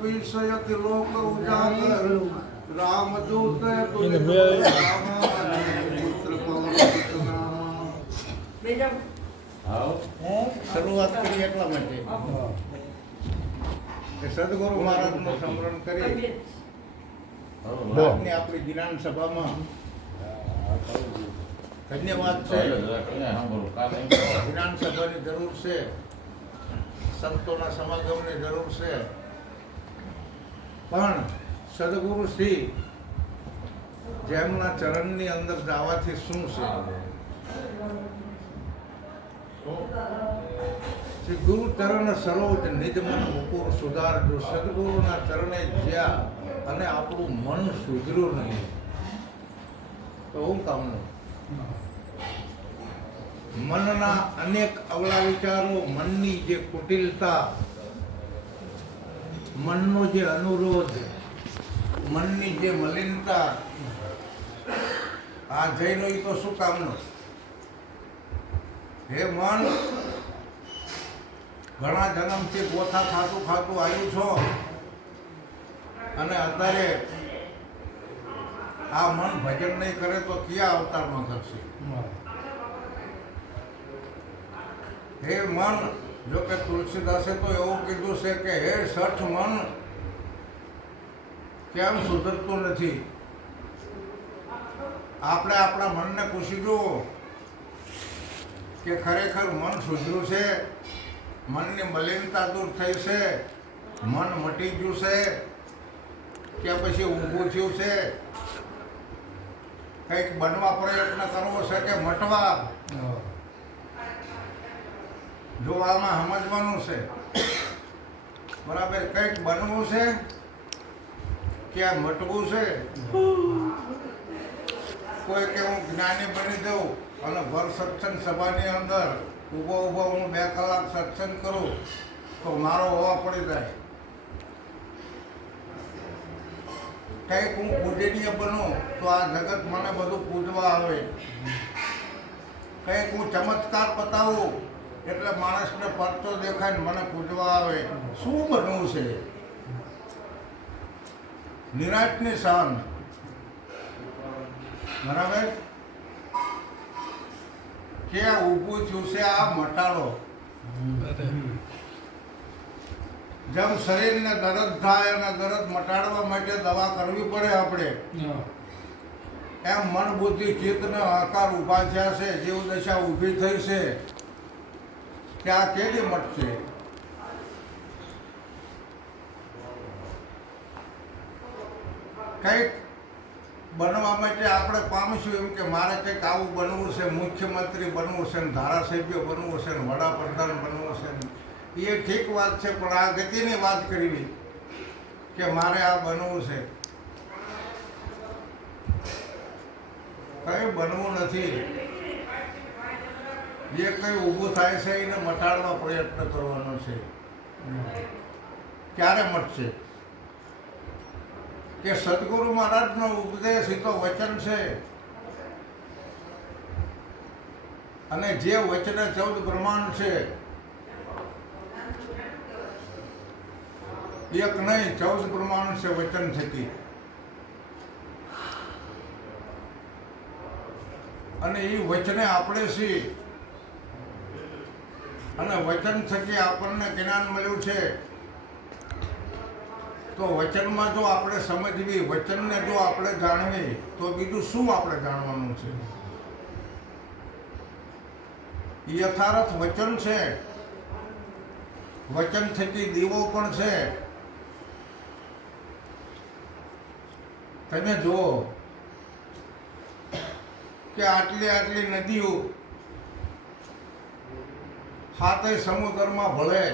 પીસયતિ લોક ઉજાગર રામદૂત એને મેળ પુત્ર પવન શરૂઆત કરી એટલા માટે કે સદગુરુ મહારાજનું સ્મરણ કરી આજની આપણી વિધાનસભામાં ધન્યવાદ છે. વિધાનસભાની જરૂર છે, સંતોના સમાગમની જરૂર છે, પણ સદગુરુ શ્રી જેમના ચરણની અંદર જવાથી શું છે? શ્રી ગુરુ ચરણ સરોજ નિજ મન મુકુર સુધારજો. સદગુરુના ચરણે જ્યાં અને આપણું મન સુધર્યું નહીં તો હું કામનું? મનના અનેક અવળા વિચારો, મનની જે કુટિલતા, મનનો જે અનુરોધ, મનની જે મલિનતા, આ જઈને તો શું કામનું? હે મન, ઘણા જન્મથી ગોથા ખાતું ખાતું આવ્યું છો અને અત્યારે આ મન ભજન નહીં કરે તો કયા અવતારમાં કરશે? હે મન, જો કે તુલસીદાસે તો એવું કીધું છે કે હે શઠ મન, કેમ સુધરતું નથી? આપણે આપણા મનને પૂછી જુઓ કે ખરેખર મન સુધર્યું છે? મનની મલિનતા દૂર થઈ છે? મન મટી ગયું છે કે પછી ઊંઘું થયું છે? કંઈક બનવા પ્રયત્ન કરવો છે કે મટવા? જો આમાં સમજવાનું છે બરાબર, કંઈક બનવું છે કે આ મટવું છે? કોઈ કે હું જ્ઞાની બની દઉં અને ભર સત્સંગ સભાની અંદર ઊભો ઊભો હું 2 કલાક સત્સંગ કરું તો મારો હોવા પડી જાય. કંઈક હું પૂજનીય બનું તો આ જગત મને બધું પૂજવા આવે. કંઈક હું ચમત્કાર બતાવું એટલે માણસને પરચો દેખાય ને મને પૂજવા આવે. શું બનવું છે? નિરાંતની શાન, બરાબર, કે ઊભું થયું છે આ મટાડો. જેમ શરીરને દર્દ થાય અને દર્દ મટાડવા માટે દવા કરવી પડે આપણે, એમ મન બુદ્ધિ ચિત્તને આકાર ઊભા થયા છે, જીવ દશા ઊભી થઈ છે કે આ કેદી મટશે? કંઈક બનવા માટે આપણે પામીશું એમ કે મારે કંઈક આવું બનવું છે, મુખ્યમંત્રી બનવું છે ને ધારાસભ્ય બનવું છે ને વડાપ્રધાન બનવું છે ને. એ ઠીક વાત છે, પણ આ ગતિની વાત કરવી કે મારે આ બનવું છે, કંઈ બનવું નથી. જે કંઈ ઊભું થાય છે એને મટાડવા પ્રયત્ન કરવાનો છે. ક્યારે મટશે? કે સદગુરુ મહારાજનો ઉપદેશ એ તો વચન છે, અને જે વચને 14 બ્રહ્માંડ છે, એક નહીં 14 બ્રહ્માંડ છે વચન થકી. અને એ વચને આપણે છીએ અને વચન થકી આપણને જ્ઞાન મળ્યું છે. તો વચનમાં જો આપણે સમજવી, વચનને જો આપણે જાણવી તો બીજું શું આપણે જાણવાનું છે? યથાર્થ વચન છે, વચન થકી દીવો પણ છે. તમે જુઓ કે આટલી આટલી નદીઓ 7 સમુદ્રમાં ભળે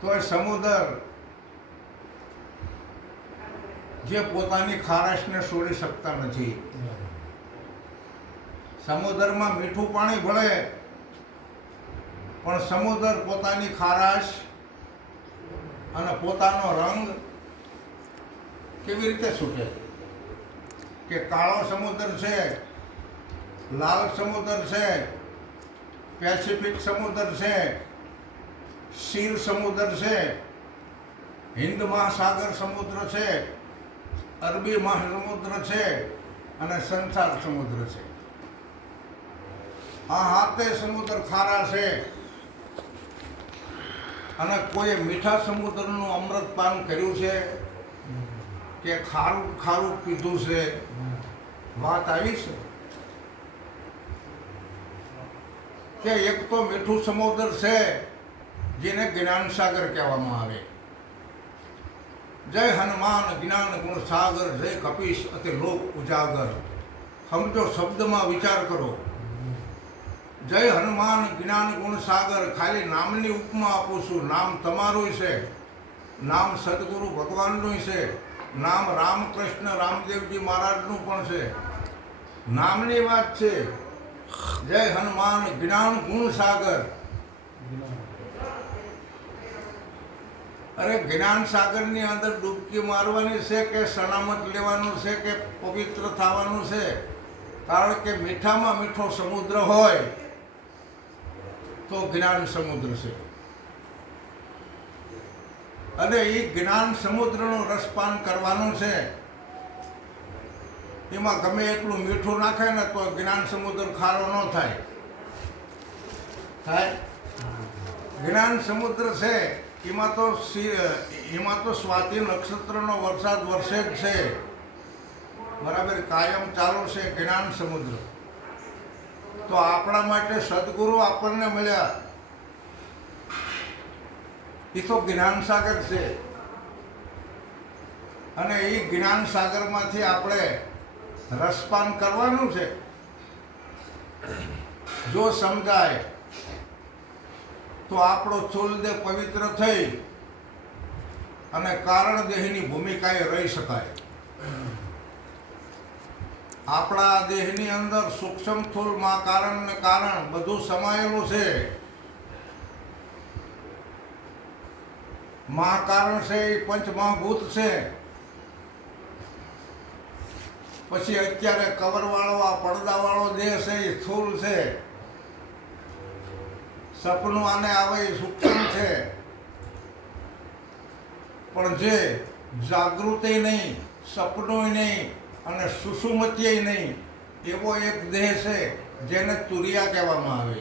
તો એ સમુદ્ર જે પોતાની ખારાશને છોડી શકતા નથી. સમુદ્રમાં મીઠું પાણી ભળે પણ સમુદ્ર પોતાની ખારાશ અને પોતાનો રંગ કેવી રીતે છૂટે? કે કાળો સમુદ્ર છે, લાલ સમુદ્ર છે, પેસિફિક સમુદ્ર છે, શીર સમુદ્ર છે, હિન્દ મહાસાગર સમુદ્ર છે, અરબી મહાસમુદ્ર છે અને સંસાર સમુદ્ર છે. આ હાથે સમુદ્ર ખારા છે અને કોઈ મીઠા સમુદ્રનું અમૃતપાન કર્યું છે કે ખારું ખારું પીધું છે? વાત આવી છે કે એક તો મીઠું સમુદ્ર છે જેને જ્ઞાન સાગર કહેવામાં આવે. જય હનુમાન જ્ઞાન ગુણ સાગર, જય કપીશ અતિ લોક ઉજાગર. સમજો, શબ્દમાં વિચાર કરો. જય હનુમાન જ્ઞાન ગુણ સાગર, ખાલી નામની ઉપમા આપું છું. નામ તમારું છે, નામ સદગુરુ ભગવાનનું છે, નામ રામકૃષ્ણ રામદેવજી મહારાજનું પણ છે. નામની વાત છે. જય હનુમાન જ્ઞાન ગુણ સાગર. અરે જ્ઞાન સાગરની અંદર ડૂબકી મારવાની છે કે સલામત લેવાનું છે કે પવિત્ર થવાનું છે? કારણ કે મીઠામાં મીઠો સમુદ્ર હોય તો જ્ઞાન સમુદ્ર છે. અને એ જ્ઞાન સમુદ્રનું રસપાન કરવાનું છે. એમાં ગમે એટલું મીઠું નાખે ને તો જ્ઞાન સમુદ્ર ખારો ન થાય. જ્ઞાન સમુદ્ર છે એમાં તો સ્વાતિ નક્ષત્રનો વરસાદ વરસે જ છે. બરાબર, કાયમ ચાલુ છે જ્ઞાન સમુદ્ર. તો આપણા માટે સદગુરુ આપણને મળ્યા, એ તો જ્ઞાન સાગર છે. અને એ જ્ઞાન સાગરમાંથી આપણે રસપાન કરવાનું છે. જો સમજાય તો આપણો ચૂલદેહ પવિત્ર થઈ અને કારણ દેહની ભૂમિકાએ રહી શકાય. આપણા દેહની અંદર સૂક્ષ્મ સ્થૂળ માં કારણ ને કારણ બધું સમાયેલું છે. મહાકારણ છે એ પંચમહાભૂત છે. પછી અત્યારે કવરવાળો આ પડદાવાળો દેહ છે એ સ્થૂળ છે. સપનું આને આવે એ સૂક્ષ્મ છે. પણ જે જાગૃતિ નહીં, સપનું નહીં અને સુષુમતીય નહીં એવો એક દેહ છે જેને તુરિયા કહેવામાં આવે.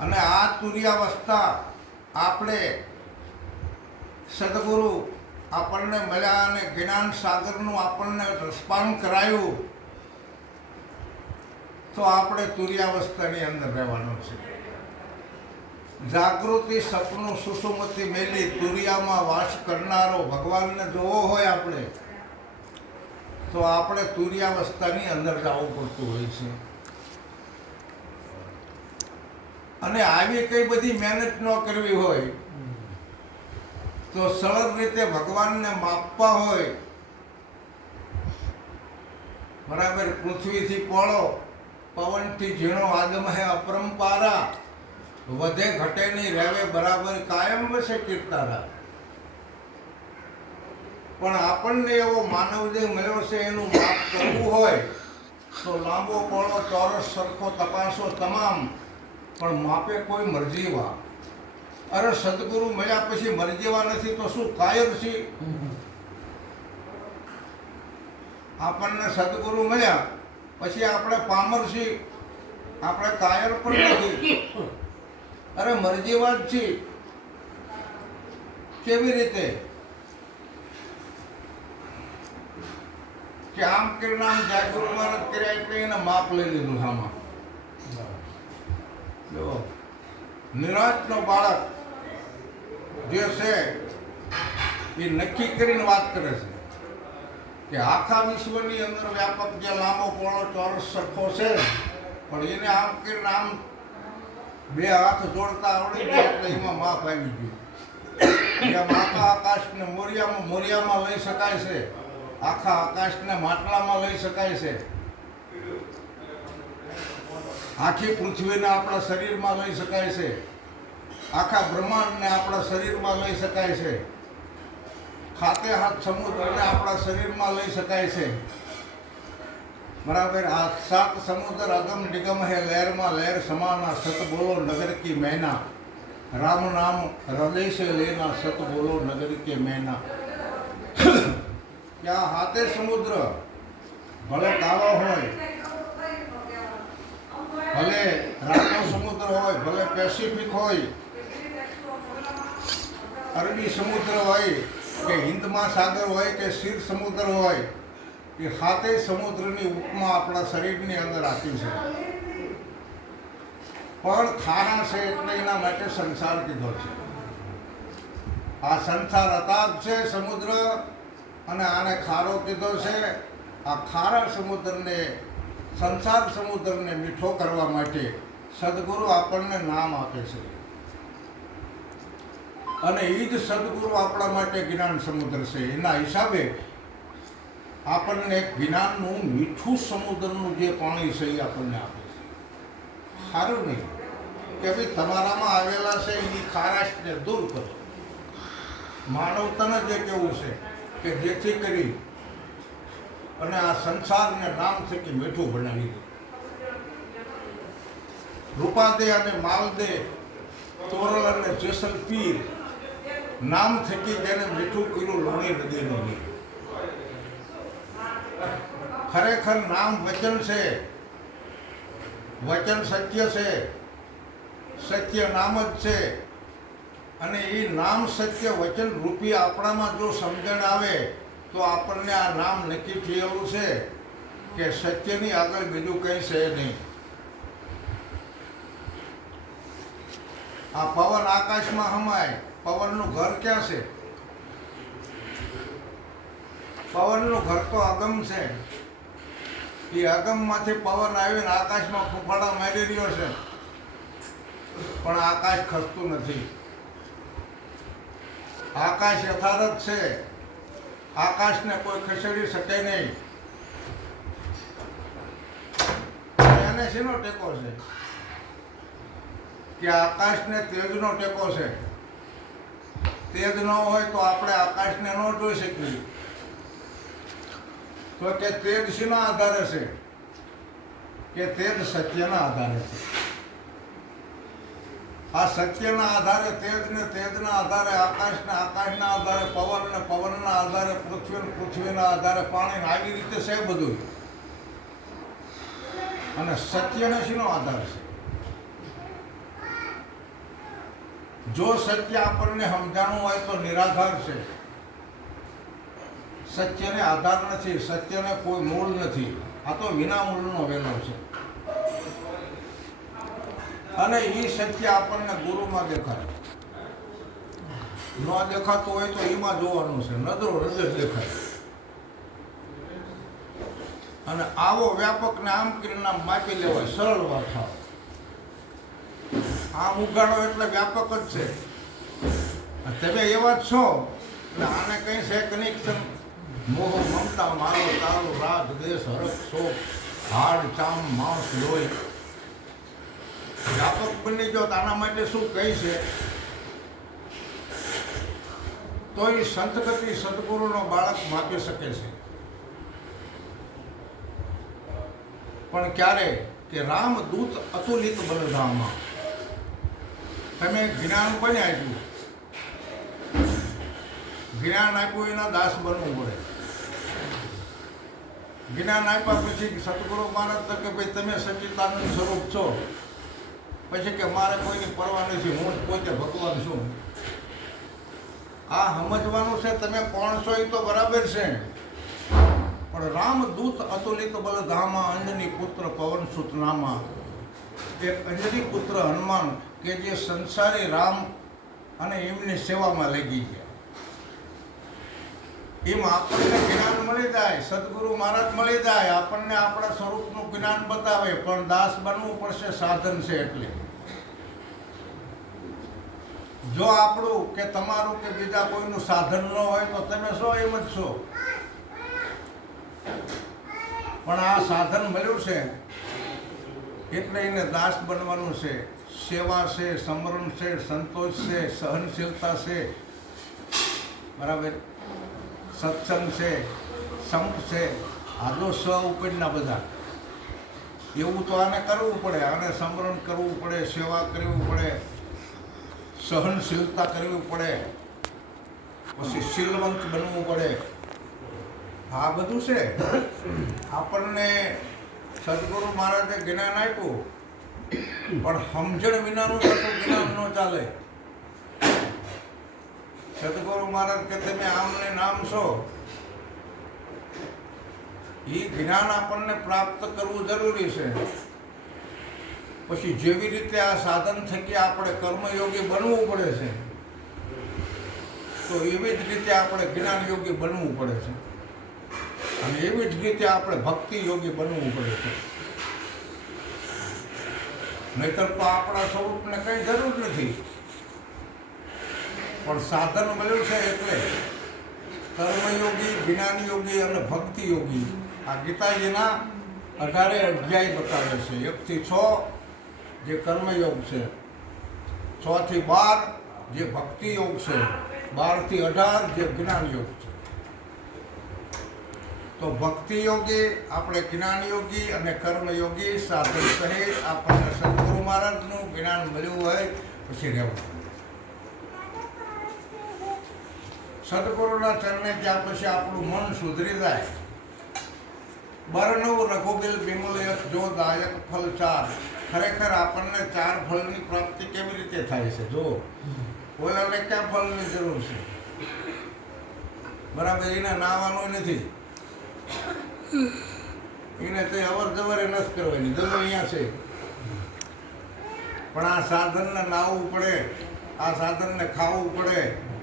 અને આ તુરિયાવસ્થા આપણે સદગુરુ આપણને મળ્યા અને જ્ઞાન સાગરનું આપણને રસપાન કરાયું તો આપણે તુરિયાવસ્થાની અંદર રહેવાનું છે. જાગૃતિ સપનું સુષુમતી મેલી તુરિયામાં વાસ કરનારો ભગવાનને જોવો હોય આપણે તો આપણે તુરિયાવસ્થાની અંદર જવું પડતું હોય છે. અને આવી કઈ બધી મહેનત ન કરવી હોય તો સરળ રીતે ભગવાનને માપવા હોય. બરાબર, પૃથ્વીથી પોળો, પવનથી ઝીણો, આદમ હે અપરંપારા, વધે ઘટે નહીં, રહેવે બરાબર, કાયમ વસે કીર્તારા. પણ આપણને એવો માનવ દેહ મળ્યો છે, એનું માપ કરવું હોય તો લાંબો પોળો ચોરસ સરખો તપાસો તમામ, પણ માપે કોઈ મરજીવા. અરે સદગુરુ મળ્યા પછી મરજીવા નથી તો શું કાયર છે? આપણને સદગુરુ મળ્યા પછી આપણે પામર છીએ, આપણે કાયર પણ નથી. અરે મરજીવા જ છે. કેવી રીતે કે આમ કરીને આમ જાગૃત મહારાજ કર્યા એટલે એને માપ લઈ લીધું. આમાં જો નિરાંતનો બાળક જે છે એ નક્કી કરીને વાત કરે છે કે આખા વિશ્વની અંદર વ્યાપક જે લાંબો પોળો ચોરસ સરખો છે, પણ એને આમ કરીને આમ બે હાથ જોડતા આવડી ગયા એટલે એમાં માપ આવી ગયું. જેમ આખા આકાશને મોરિયામાં લઈ શકાય છે, આખા આકાશને માટલામાં લઈ શકાય છે, આખી પૃથ્વીને આપણા શરીરમાં લઈ શકાય છે, આખા બ્રહ્માંડને આપણા શરીરમાં લઈ શકાય છે, ખાતે હાથ સમુદ્રને આપણા શરીરમાં લઈ શકાય છે. બરાબર, આ સાત સમુદ્ર અગમ નિગમ હે લહેરમાં લહેર સમાના, સત બોલો નગર કી મહેના. राम नाम हृदय से लेना, सत बोलो नगर के मैना। क्या हाथे समुद्र भले कावा होय, भले रातो समुद्र होय, भले पेसिफिक होय, अरबी समुद्र होय के हिंद महासागर होय के क्षीर समुद्र होय, એ હાથે સમુદ્રની ઉપમા આપણા શરીરની અંદર આપી છે. પણ ખારા છે એટલે એના માટે સંસાર કીધો છે. આ સંસાર અતાપ છે સમુદ્ર, અને આને ખારો કીધો છે. આ ખારા સમુદ્રને, સંસાર સમુદ્રને મીઠો કરવા માટે સદગુરુ આપણને નામ આપે છે, અને એ જ સદગુરુ આપણા માટે જ્ઞાન સમુદ્ર છે. એના હિસાબે આપણને જ્ઞાનનું મીઠું સમુદ્રનું જે પાણી છે એ આપણને આપે છે. સારું નહીં કે ભાઈ તમારામાં આવેલા છે એની ખારાશને દૂર કરો. માનવતાને જે કેવું છે કે જેથી કરી અને આ સંસારને નામ થકી મીઠું બનાવી દે. રૂપાદે અને માલદે, તોરલ અને જેસલ પીર નામ થકી જેને મીઠું કર્યું લોણી નદીનું નીર. ખરેખર નામ વચન છે, વચન સત્ય છે, સત્ય નામ જ છે. અને એ નામ સત્ય વચન રૂપી આપણામાં જો સમજણ આવે તો આપણને આ નામ નક્કી થયેલું છે કે સત્યની આગળ બીજું કંઈ છે નહીં. આ પવન આકાશમાં હમાય, પવનનું ઘર ક્યાં છે? પવનનું ઘર તો અગમ છે. એ અગમમાંથી પવન આવીને આકાશમાં ફૂફાડા મારી રહ્યો છે, પણ આકાશ ખસતું નથી. આકાશ યથાર્થ છે, આકાશને કોઈ ખસેડી શકે નહીં. એને શેનો ટેકો છે? કે આકાશને તેજનો ટેકો છે. તેજ ન હોય તો આપણે આકાશને ન જોઈ શકીએ. તો કે તેજ શેના આધારે છે? કે તેજ સત્યના આધારે છે. આ સત્યના આધારે તેજને, તેજના આધારે આકાશને, આકાશના આધારે પવનને, પવનના આધારે પૃથ્વીને, પૃથ્વીના આધારે પાણી. આવી રીતે છે બધું. અને સત્યને શેનો આધાર છે? જો સત્ય આપણને સમજાણું હોય તો નિરાધાર છે. સત્યને આધાર નથી, સત્યને કોઈ મૂળ નથી. આ તો વિના મૂળનો વેલો છે. અને એ સત્ય આપણને ગુરુમાં દેખાય. ન દેખાતું હોય તો એમાં જોવાનું છે. નજરો નજર દેખાય. અને આવો વ્યાપક ને આમ કરીને માપી લેવાય. સરળ વાત થાય. આમ ઉગાડો એટલે વ્યાપક જ છે. તમે એવા જ છો એટલે આને કઈ છે કનેક્શન. મોહ મમતા મારો તારો રાગ દેશ હરખ શોક હાડ ચામ માંસ લોહી વ્યાપક બની ગયો. આના માટે શું કહી છે? તો એ સંતગતિ સદગુરુનો બાળક માપી શકે છે. પણ ક્યારે? કે રામદૂત અતુલિત બલધામમાં. તમે જ્ઞાન કોને આપ્યું? જ્ઞાન આપ્યું એના દાસ બનવું પડે. જ્ઞાન આપ્યા પછી સદગુરુ મહારાજ તો કે ભાઈ તમે સચ્ચિદાનંદ સ્વરૂપ છો. પછી કે મારે કોઈની પરવા નથી, હું પોતે ભગવાન છું. આ સમજવાનું છે. તમે કોણ છો એ તો બરાબર છે, પણ રામદૂત અતુલિત બલધામા અંજની પુત્ર પવન સુત નામા. એક અંજની પુત્ર હનુમાન કે જે સંસારી રામ અને એમની સેવામાં લાગી ગયા. એમ આપણને જ્ઞાન મળી જાય, સદગુરુ મહારાજ મળી જાય, આપણને આપણા સ્વરૂપનું જ્ઞાન બતાવે. પણ દાસ બનવું પડશે, સાધન છે એટલે. જો આપણું કે તમારું કે બીજા કોઈનું સાધન ન હોય તો તમે છો એમ જ છો. પણ આ સાધન મળ્યું છે એટલે એને દાસ બનવાનું છે. સેવા છે, સમરણ છે, સંતોષ છે, સહનશીલતા છે, બરાબર, સત્સંગ છે, સંપ છે. આ જો સ ઉપરના બધા એવું તો આને કરવું પડે. આને સમરણ કરવું પડે, સેવા કરવું પડે, સહનશીલતા કરવી પડે, પછી શીલવંત બનવું પડે. આ બધું છે. આપણને સદગુરુ મહારાજે જ્ઞાન આપ્યું, પણ સમજણ વિનાનું કશું જ્ઞાન ન ચાલે. સદગુરુ મહારાજ કે તમે આમ ને નામ છો, એ જ્ઞાન આપણને પ્રાપ્ત કરવું જરૂરી છે. પછી જેવી રીતે આ સાધન થકી આપણે કર્મયોગી બનવું પડે છે, તો એવી જ રીતે આપણે જ્ઞાન યોગી બનવું પડે છે, અને એવી જ રીતે આપણે ભક્તિ યોગી બનવું પડે છે. નહીતર તો આપણા સ્વરૂપને કંઈ જરૂર નથી. પણ સાધન મળ્યું છે એટલે કર્મયોગી, જ્ઞાન યોગી અને ભક્તિ યોગી આ ગીતાજીના 18 અધ્યાય બતાવે છે. 1 થી 6 જે કર્મયોગ છે, 6 થી 12 જે ભક્તિ યોગ છે, 12 થી 18 જે જ્ઞાન યોગ છે. તો ભક્તિ યોગી, આપણે જ્ઞાન યોગી અને કર્મયોગી સાધન સહિત આપણને સદગુરુ મહારાજનું જ્ઞાન મળ્યું હોય પછી રહેવું. સદગુરુના ચરણે ત્યાં પછી આપણું મન સુધરી જાય. બરનવ રઘુબીલ બિમલ યશ જો દાયક ફલ 4. ખરેખર આપણને 4 ફળની પ્રાપ્તિ કેવી રીતે થાય છે? જો ઓલાને ક્યાં ફળની જરૂર છે? બરાબર, એને નાવાનું નથી, એને કંઈ અવર જવરે નથી કરવાની, ગમે અહીંયા છે. પણ આ સાધનને નાહવું પડે, આ સાધનને ખાવું પડે,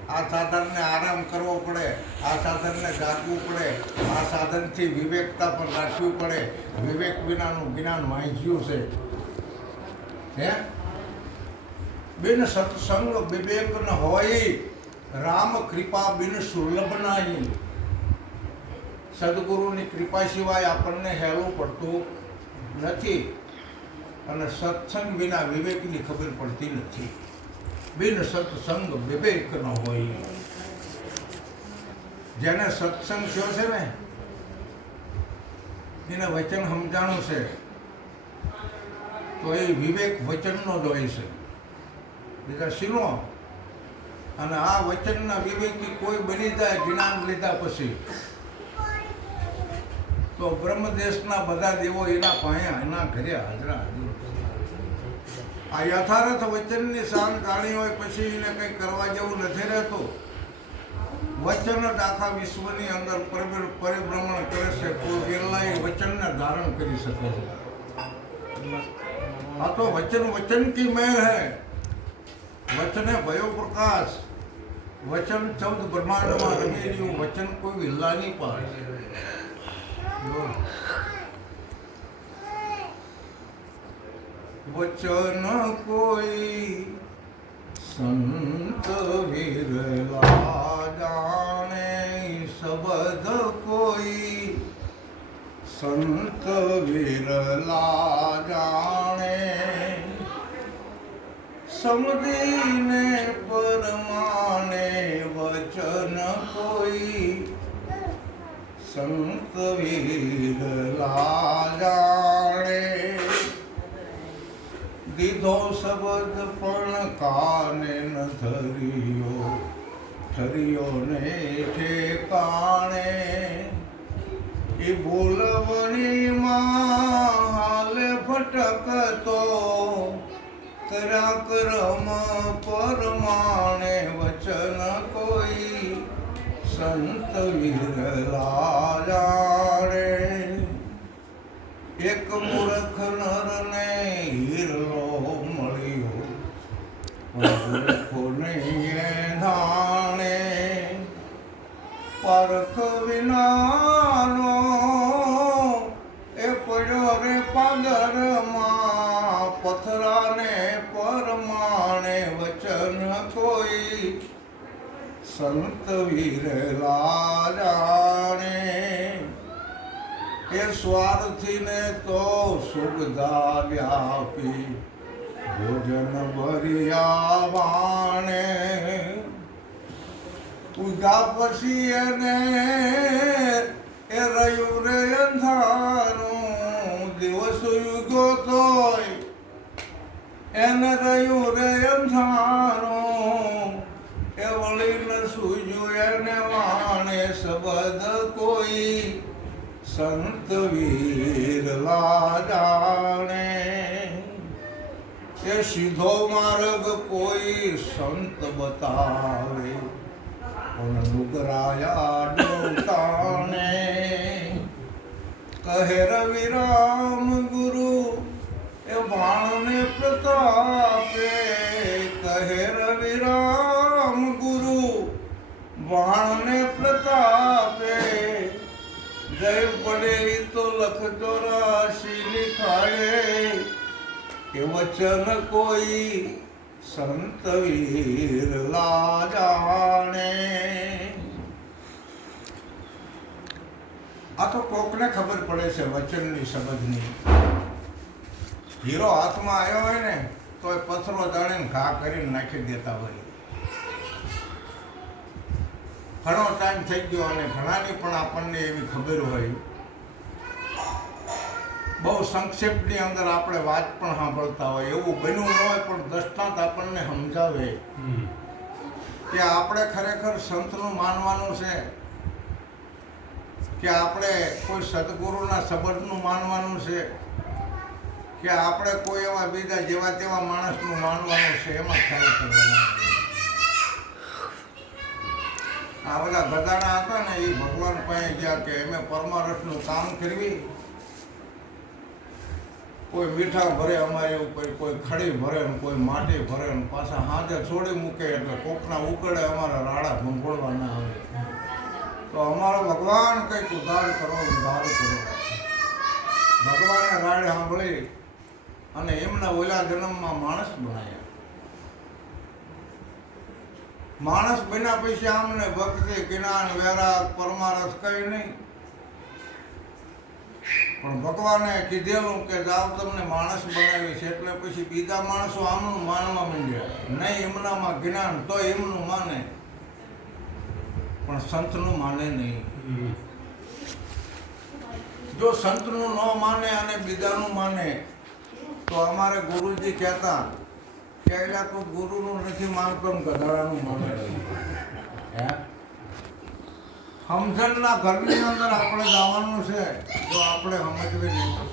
આ સાધનને આરામ કરવો પડે, આ સાધનને જાગવું પડે, આ સાધનથી વિવેકતા પણ રાખવી પડે. વિવેક વિનાનું જ્ઞાન વાંચ્યું છે. હે બિન સત્સંગ વિવેક ન હોય, રામ કૃપા બિન સુલભ નહીં. સદગુરુની કૃપા સિવાય આપણને હેલું પડતું નથી, અને સત્સંગ વિના વિવેકની ખબર પડતી નથી. બિન સત્સંગ વિવેક ન હોય. જેને સત્સંગ થયો છે ને એને વચન સમજાણું છે, તો એ વિવેક વચનનો જ હોય છે, બીજા શીનો. અને આ વચનના વિવેકી કોઈ બની જાય જ્ઞાન લીધા પછી, તો બ્રહ્મદેશના બધા દેવો એના પાયા, એના ઘરે હાજરા. આ યથાર્થ વચનની શાન જાણી હોય પછી એને કંઈ કરવા જેવું નથી રહેતું. વચન જ આખા વિશ્વની અંદર પરિભ્રમણ કરે છે, કોઈ એલાય વચનને ધારણ કરી શકે છે. આ તો વચન કી મેર હૈ. વચને ભયો પ્રકાશ. વચન 14 બ્રહ્માંડમાં રમી રહ્યું. વચન કોઈ વિલ્લા નહીં પાડે. વચન કોઈ સંત વિરલા જાણે, શબ્દ કોઈ સંત વિરલા જાણે. સમજીને પરમાણે વચન કોઈ સંત વિરલા જાણે. દીધો શબ્દ પણ કાને ન ધર્યો ને ઠેકાણે. એ બોલવણીમાં હાલે ભટકતો, કર્યા કર્મ પરમાણે વચન કોઈ સંત વિરલા જાણે. એક મૂર્ખ નરને હીરલો મળ્યો, મૂર્ખો નહીં ધાણે. પારખ વિનાનો એ પડ્યો રે પાદરમાં, પથરાને પરમાણે વચન કોઈ સંત વિરલા જાણે. એ સ્વાર્થીને તો સુગધા વ્યાપી, ભોજન ભર્યા વાણે. ઉગા પછી એને એ રહ્યું રે અંધારું, દિવસ યુગો તોય એને રહ્યું રે અંધારું. શબ્દ કોઈ સંત વીરલા જાણે, એ સીધો માર્ગ કોઈ સંત બતાવે, પણ ડુગરાયા ડોતાણે. કહે રવિરામ ગુરુ એ બાણને પ્રતાપે, કહે રવિરામ ગુરુ બાણને પ્રતાપે. જય પડે તો લખ 84 લીખાડે, કે વચન કોઈ સંત વીરલા જાણે. આ તો કોકને ખબર પડે છે વચનની શબ્દની. હીરો હાથમાં આવ્યો હોય ને તો એ પથ્થરો જાણીને ઘા કરીને નાખી દેતા હોય. ઘણો ટાઈમ થઈ ગયો અને ઘણાની પણ આપણને એવી ખબર હોય. બહુ સંક્ષેપની અંદર આપણે વાત પણ સાંભળતા હોય, એવું બન્યું ન હોય પણ દ્રષ્ટાંત આપણને સમજાવે કે આપણે ખરેખર સંતનું માનવાનું છે કે આપણે કોઈ સદગુરુના શબ્દનું માનવાનું છે કે આપણે કોઈ એવા બીજા જેવા તેવા માણસનું માનવાનું છે. એમાં ખ્યાલ કરવાનો. આ બધા ગધાડા હતા ને એ ભગવાન પાસે ગયા કે અમે પરમારસનું કામ કરવી, કોઈ મીઠા ભરે અમારી ઉપર, કોઈ ખડી ભરે ને કોઈ માટી ભરે ને પાછા હાથે છોડી મૂકે એટલે કોકના ઉકળે અમારા રાડા ભંભોળવા ના આવે. તો અમારો ભગવાન કંઈક ઉદ્ધાર કરો, ઉદ્ધાર કરો. ભગવાને રાડ સાંભળી અને એમના ઓલા જન્મમાં માણસ બનાવ્યા. માણસ બન્યા પછી આમને ભક્તિ, જ્ઞાન, વૈરાગ, પરમારસ કઈ નહીં. પણ ભગવાને કીધેલું કે જાવ તમને માણસ બનાવી છે એટલે પછી બીજા માણસો આમનું માનવા માંડ્યા. નહીં એમનામાં જ્ઞાન તો એમનું માને, પણ સંતનું માને નહીં. જો સંતનું ન માને અને બીજાનું માને તો અમારે ગુરુજી કહેતા કે એટલે તો ગુરુનું નથી માનતો ને ગધાડાનું માને. સમજણના ઘરની અંદર આપણે જવાનું છે. જો આપણે સમજવી નહીં તો